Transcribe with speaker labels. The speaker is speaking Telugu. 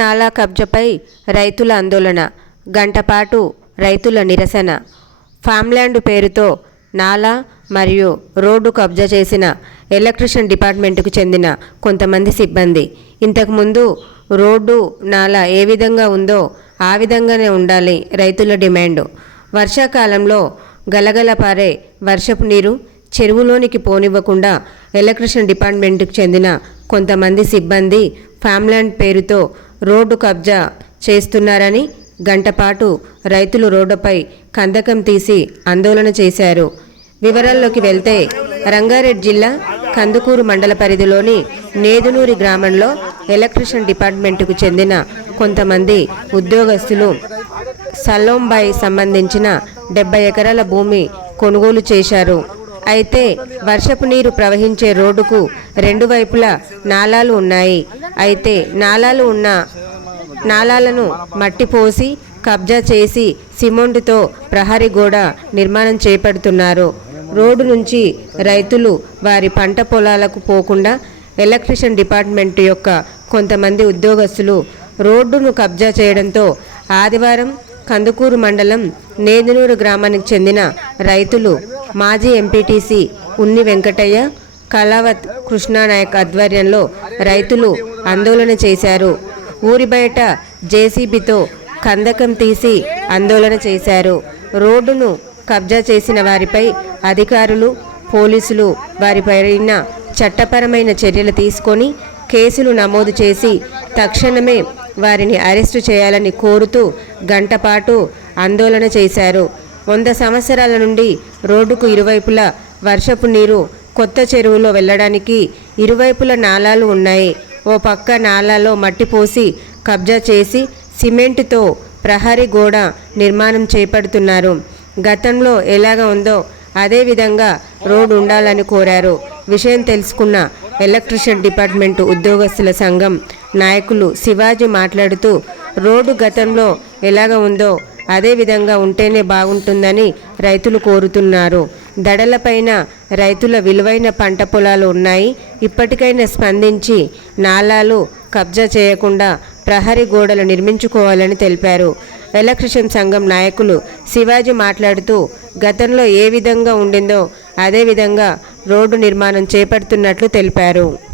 Speaker 1: నాలా కబ్జపై రైతుల ఆందోళన గంటపాటు రైతుల నిరసన. ఫామ్ల్యాండ్ పేరుతో నాలా మరియు రోడ్డు కబ్జా చేసిన ఎలక్ట్రిషియన్ డిపార్ట్మెంట్కు చెందిన కొంతమంది సిబ్బంది. ఇంతకుముందు రోడ్డు నాలా ఏ విధంగా ఉందో ఆ విధంగానే ఉండాలి రైతుల డిమాండ్. వర్షాకాలంలో గలగల పారే వర్షపు నీరు చెరువులోనికి పోనివ్వకుండా ఎలక్ట్రిషియన్ డిపార్ట్మెంట్కు చెందిన కొంతమంది సిబ్బంది ఫామ్ల్యాండ్ పేరుతో రోడ్డు కబ్జా చేస్తున్నారని గంటపాటు రైతులు రోడ్డుపై కందకం తీసి ఆందోళన చేశారు. వివరాల్లోకి వెళ్తే రంగారెడ్డి జిల్లా కందుకూరు మండల పరిధిలోని నేదునూరి గ్రామంలో ఎలక్ట్రిషియన్ డిపార్ట్మెంటుకు చెందిన కొంతమంది ఉద్యోగస్తులు సల్లోంబాయి సంబంధించిన డెబ్బై ఎకరాల భూమి కొనుగోలు చేశారు. అయితే వర్షపు నీరు ప్రవహించే రోడ్డుకు రెండు వైపులా నాలాలు ఉన్నాయి. అయితే నాళాలు ఉన్న నాళాలను మట్టి పోసి కబ్జా చేసి సిమెంటుతో ప్రహరీ గోడ నిర్మాణం చేపడుతున్నారు. రోడ్డు నుంచి రైతులు వారి పంట పొలాలకు పోకుండా ఎలక్ట్రిషన్ డిపార్ట్మెంట్ యొక్క కొంతమంది ఉద్యోగస్తులు రోడ్డును కబ్జా చేయడంతో ఆదివారం కందుకూరు మండలం నేదునూరు గ్రామానికి చెందిన రైతులు మాజీ ఎంపీటీసీ ఉన్ని వెంకటయ్య కళావత్ కృష్ణానాయక్ ఆధ్వర్యంలో రైతులు ఆందోళన చేశారు. ఊరి బయట జేసీబీతో కందకం తీసి ఆందోళన చేశారు. రోడ్డును కబ్జా చేసిన వారిపై అధికారులు పోలీసులు వారిపైన చట్టపరమైన చర్యలు తీసుకొని కేసులు నమోదు చేసి తక్షణమే వారిని అరెస్టు చేయాలని కోరుతూ గంటపాటు ఆందోళన చేశారు. వంద సంవత్సరాల నుండి రోడ్డుకు ఇరువైపులా వర్షపు నీరు కొత్త చెరువులో వెళ్ళడానికి ఇరువైపుల నాలాలు ఉన్నాయి. ఓ పక్క నాలాలో మట్టి పోసి కబ్జా చేసి సిమెంటుతో ప్రహరీ గోడ నిర్మాణం చేపడుతున్నారు. గతంలో ఎలాగ ఉందో అదే విధంగా రోడ్డు ఉండాలని కోరారు. విషయం తెలుసుకున్న ఎలక్ట్రిషియన్ డిపార్ట్మెంట్ ఉద్యోగస్తుల సంఘం నాయకులు శివాజీ మాట్లాడుతూ రోడ్డు గతంలో ఎలాగ ఉందో అదే విధంగా ఉంటేనే బాగుంటుందని రైతులు కోరుతున్నారు. దడలపైన రైతుల విలువైన పంట పొలాలు ఉన్నాయి. ఇప్పటికైనా స్పందించి నాలాలు కబ్జా చేయకుండా ప్రహరీ గోడలు నిర్మించుకోవాలని తెలిపారు. ఎలక్ట్రిషియన్ సంఘం నాయకులు శివాజీ మాట్లాడుతూ గతంలో ఏ విధంగా ఉండిందో అదే విధంగా రోడ్డు నిర్మాణం చేపడుతున్నట్లు తెలిపారు.